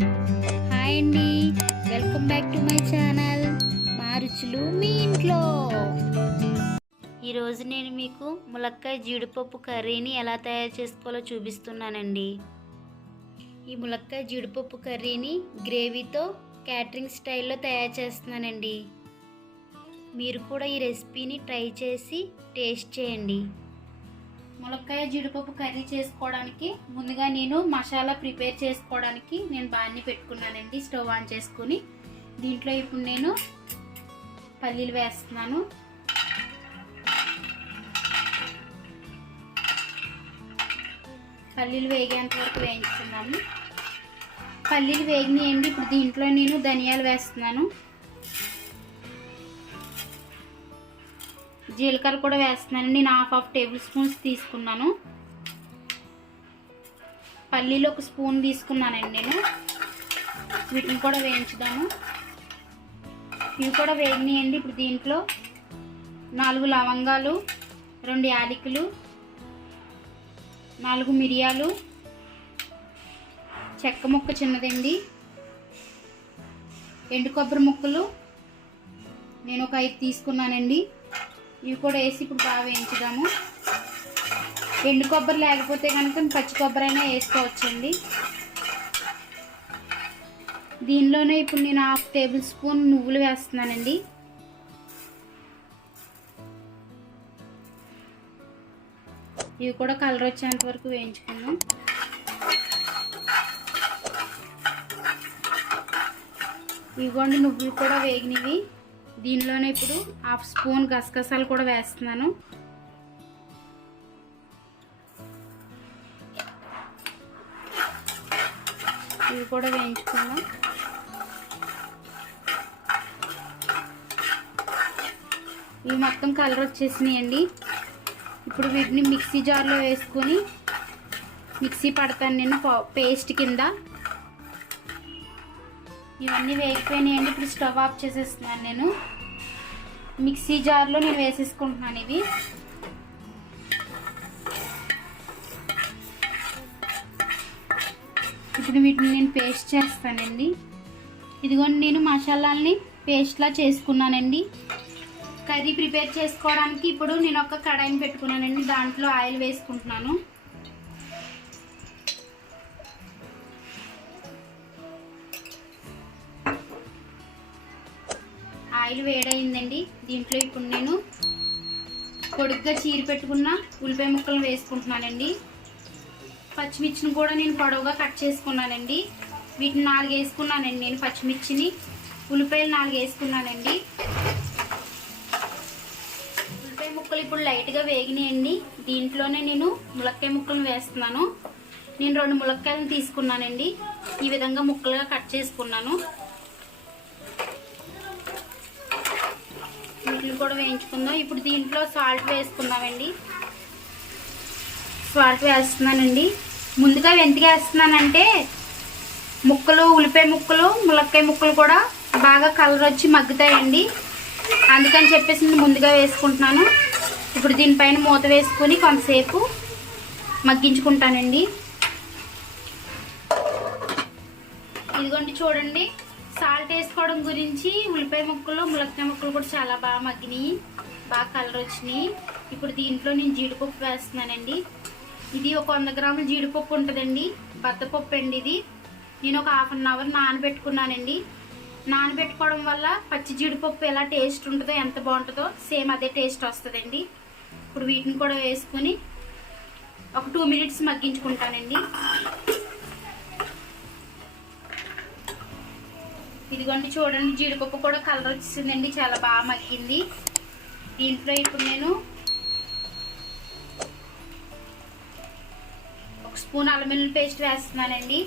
Hi అండి. Welcome back to my channel. మా రుచులు మీ ఇంట్లో. ఈరోజు నేను మీకు ములక్కాయ జీడిపప్పు కర్రీని ఎలా తయారు చేసుకోవాలో చూపిస్తున్నానండి. ఈ ములక్కాయ జీడిపప్పు కర్రీని గ్రేవీతో క్యాటరింగ్ స్టైల్లో తయారు చేస్తున్నానండి. మీరు కూడా ఈ రెసిపీని ట్రై చేసి టేస్ట్ చేయండి. ములక్కాయ జీడిపప్పు కర్రీ చేసుకోవడానికి ముందుగా నేను మసాలా ప్రిపేర్ చేసుకోవడానికి నేను బాగా పెట్టుకున్నానండి స్టవ్ ఆన్ చేసుకుని. దీంట్లో ఇప్పుడు నేను పల్లీలు వేస్తున్నాను. పల్లీలు వేగేంత వరకు వేయించుకున్నాము పల్లీలు వేగినాయండి ఇప్పుడు దీంట్లో నేను ధనియాలు వేస్తున్నాను. జీలకర్ర కూడా వేస్తున్నాను నేను హాఫ్ హాఫ్ టేబుల్ స్పూన్స్ తీసుకున్నాను. పల్లీలు ఒక స్పూన్ తీసుకున్నానండి నేను. వీటిని కూడా వేయించుదాము. ఇవి కూడా వేగినాయండి. ఇప్పుడు దీంట్లో నాలుగు లవంగాలు రెండు యాలకులు నాలుగు మిరియాలు చెక్క ముక్క చిన్నదండి. ఎండు కొబ్బరి ముక్కలు నేను ఒక ఐదు తీసుకున్నానండి. ఇవి కూడా వేసి ఇప్పుడు బాగా వేయించుదాము. ఎండు కొబ్బరి లేకపోతే కనుక పచ్చి కొబ్బరి అయినా వేసుకోవచ్చండి. దీనిలోనే ఇప్పుడు నేను హాఫ్ టేబుల్ స్పూన్ నువ్వులు వేస్తున్నానండి. ఇవి కూడా కలర్ వచ్చేంత వరకు వేయించుకున్నాం ఇవ్వండి నువ్వులు కూడా వేగినవి. దీనిలోనే ఇప్పుడు హాఫ్ స్పూన్ గసగసాలు కూడా వేస్తున్నాను. ఇవి కూడా వేయించుకుందాం. ఇవి మొత్తం కలర్ వచ్చేసినాయండి. ఇప్పుడు వీటిని మిక్సీ జార్లో వేసుకొని మిక్సీ పడతాను నేను పేస్ట్ కింద. ఇవన్నీ వేగిపోయినాయండి. ఇప్పుడు స్టవ్ ఆఫ్ చేసేస్తున్నాను నేను. మిక్సీ జార్లో నేను వేసేసుకుంటున్నాను ఇవి. ఇప్పుడు వీటిని నేను పేస్ట్ చేస్తానండి. ఇదిగోండి నేను మసాలాల్ని పేస్ట్లా చేసుకున్నానండి. కర్రీ ప్రిపేర్ చేసుకోవడానికి ఇప్పుడు నేను ఒక కడాయిని పెట్టుకున్నానండి. దాంట్లో ఆయిల్ వేసుకుంటున్నాను. ఆయిల్ వేడైందండి దీంట్లో ఇప్పుడు నేను పొడుగ్గా చీర పెట్టుకున్న ఉల్లిపాయ ముక్కలు వేసుకుంటున్నానండి. పచ్చిమిర్చిని కూడా నేను పొడవుగా కట్ చేసుకున్నానండి. వీటిని నాలుగు వేసుకున్నానండి నేను పచ్చిమిర్చిని. ఉల్లిపాయలు నాలుగు వేసుకున్నానండి. ఉల్లిపాయ ముక్కలు ఇప్పుడు లైట్గా వేగినాయండి. దీంట్లోనే నేను ములక్కాయ ముక్కలు వేస్తున్నాను. నేను రెండు ములక్కాయలను తీసుకున్నానండి. ఈ విధంగా ముక్కలుగా కట్ చేసుకున్నాను. వీటిని కూడా వేయించుకుందాం. ఇప్పుడు దీంట్లో సాల్ట్ వేసుకుందామండి. సాల్ట్ వేస్తున్నానండి. ముందుగా ఎందుకు వేస్తున్నానంటే ముక్కలు ఉల్లిపాయ ముక్కలు ములక్కాయ ముక్కలు కూడా బాగా కలర్ వచ్చి మగ్గుతాయండి. అందుకని చెప్పేసి నేను ముందుగా వేసుకుంటున్నాను. ఇప్పుడు దీనిపైన మూత వేసుకొని కొంతసేపు మగ్గించుకుంటానండి. ఇదిగోండి చూడండి. సాల్ట్ వేసుకోవడం గురించి ఉల్లిపాయ ముక్కలు ములక్కాయ ముక్కలు కూడా చాలా బాగా మగ్గినాయి. బాగా కలర్ వచ్చినాయి. ఇప్పుడు దీంట్లో నేను జీడిపప్పు వేస్తున్నానండి. ఇది ఒక వంద గ్రాముల జీడిపప్పు ఉంటుందండి. బద్దపప్పు అండి ఇది. నేను ఒక హాఫ్ అన్ అవర్ నానబెట్టుకున్నానండి. నానబెట్టుకోవడం వల్ల పచ్చి జీడిపప్పు ఎలా టేస్ట్ ఉంటుందో ఎంత బాగుంటుందో సేమ్ అదే టేస్ట్ వస్తుందండి. ఇప్పుడు వీటిని కూడా వేసుకొని ఒక టూ మినిట్స్ మగ్గించుకుంటానండి. ఇదిగోండి చూడండి జీడిపప్పు కూడా కలర్ వచ్చేసిందండి చాలా బాగా మగ్గింది. దీంట్లో ఇప్పుడు నేను ఒక స్పూన్ అల్లం పేస్ట్ వేస్తున్నానండి.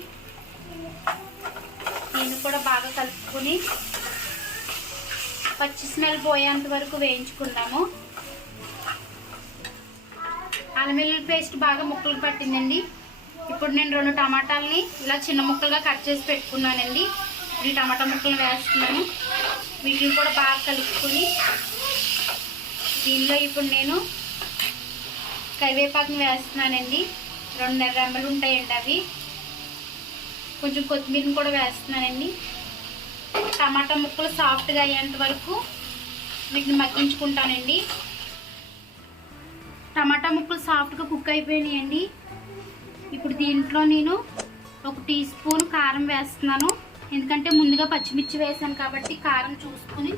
దీన్ని కూడా బాగా కలుపుకొని పచ్చి స్మెల్ పోయేంత వరకు వేయించుకున్నాము అల్లం పేస్ట్ బాగా ముక్కలు పట్టిందండి. ఇప్పుడు నేను రెండు టమాటాలని ఇలా చిన్న ముక్కలుగా కట్ చేసి పెట్టుకున్నానండి. ఈ టమాటా ముక్కలు వేస్తున్నాను. వీటిని కూడా బాగా కలుపుకొని దీనిలో ఇప్పుడు నేను కరివేపాకుని వేస్తున్నానండి. రెండు రెమ్మలు ఉంటాయండి అవి. కొంచెం కొత్తిమీరని కూడా వేస్తున్నానండి. టమాటా ముక్కలు సాఫ్ట్గా అయ్యేంత వరకు వీటిని మగ్గించుకుంటానండి. టమాటా ముక్కలు సాఫ్ట్గా కుక్ అయిపోయినాయండి. ఇప్పుడు దీంట్లో నేను ఒక టీ స్పూన్ కారం వేస్తున్నాను. ఎందుకంటే ముందుగా పచ్చిమిర్చి వేసాను కాబట్టి కారం చూసుకుని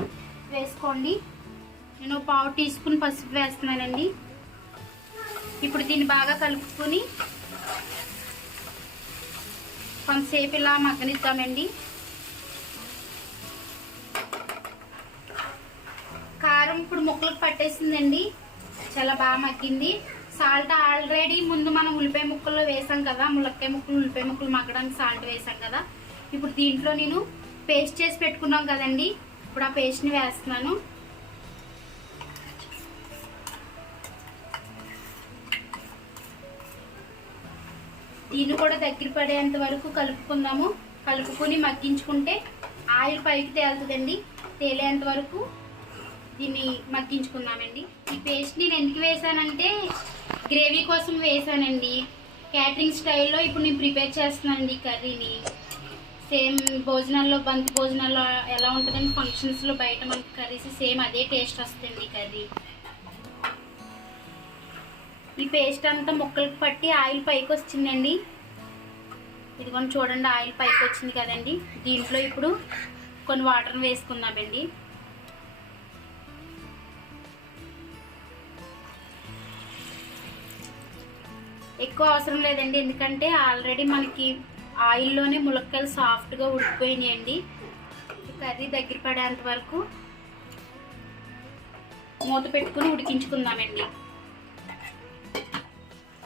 వేసుకోండి. నేను పావు టీ స్పూన్ పసుపు వేస్తున్నానండి. ఇప్పుడు దీన్ని బాగా కలుపుకొని కొంతసేపు ఇలా మగ్గనిద్దామండి. కారం ఇప్పుడు ముక్కలకు పట్టేసిందండి. చాలా బాగా మగ్గింది. సాల్ట్ ఆల్రెడీ ముందు మనం ఉల్లిపాయ ముక్కల్లో వేసాం కదా ములక్కాయ ముక్కలు ఉల్లిపాయ ముక్కలు మగ్గడానికి సాల్ట్ వేసాం కదా. ఇప్పుడు దీంట్లో నేను పేస్ట్ చేసి పెట్టుకున్నాం కదండి. ఇప్పుడు ఆ పేస్ట్ని వేస్తున్నాను. దీన్ని కూడా దగ్గర పడేంత వరకు కలుపుకుందాము. కలుపుకొని మగ్గించుకుంటే ఆయిల్ పైకి తేలుతుందండి. తేలేంత వరకు దీన్ని మగ్గించుకుందామండి. ఈ పేస్ట్ నేను ఎందుకు వేసానంటే గ్రేవీ కోసం వేసానండి. క్యాటరింగ్ స్టైల్లో ఇప్పుడు నేను ప్రిపేర్ చేస్తున్నానండి కర్రీని. సేమ్ భోజనాల్లో బంతి భోజనాల్లో ఎలా ఉంటుందండి ఫంక్షన్స్లో బయట మనకి కర్రీస్ సేమ్ అదే టేస్ట్ వస్తుంది కర్రీ. ఈ పేస్ట్ అంతా ముక్కలకు పట్టి ఆయిల్ పైకి వచ్చిందండి. ఇదిగోండి చూడండి ఆయిల్ పైకి వచ్చింది కదండి. దీంట్లో ఇప్పుడు కొన్ని వాటర్ వేసుకుందామండి. ఎక్కువ అవసరం లేదండి ఎందుకంటే ఆల్రెడీ మనకి ఆయిల్లోనే ములక్కాయలు సాఫ్ట్గా ఉడికిపోయినాయండి. కర్రీ దగ్గర పడేంత వరకు మూత పెట్టుకుని ఉడికించుకుందామండి.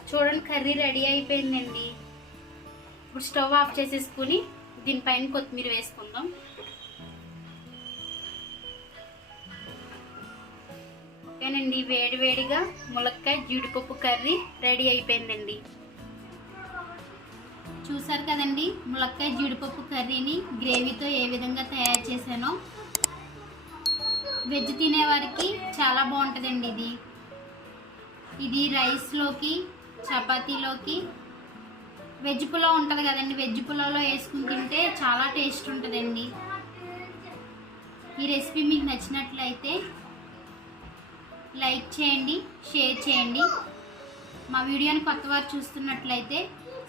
చూడండి కర్రీ రెడీ అయిపోయిందండి. ఇప్పుడు స్టవ్ ఆఫ్ చేసేసుకుని దీనిపైన కొత్తిమీర వేసుకుందాం. ఓకేనండి వేడి వేడిగా ములక్కాయ జీడిపప్పు కర్రీ రెడీ అయిపోయిందండి. చూసారు కదండి? ములక్కాయ జీడిపప్పు కర్రీని గ్రేవీతో ఏ విధంగా తయారు చేశానో. వెజ్ తినేవారికి చాలా బాగుంటుందండి ఇది. ఇది రైస్లోకి చపాతీలోకి. వెజ్ పులావ్ ఉంటుంది కదండి? వెజ్ పులావ్లో వేసుకుని తింటే చాలా టేస్ట్ ఉంటుందండి. ఈ రెసిపీ మీకు నచ్చినట్లయితే లైక్ చేయండి షేర్ చేయండి. మా వీడియోని కొత్తవారు చూస్తున్నట్లయితే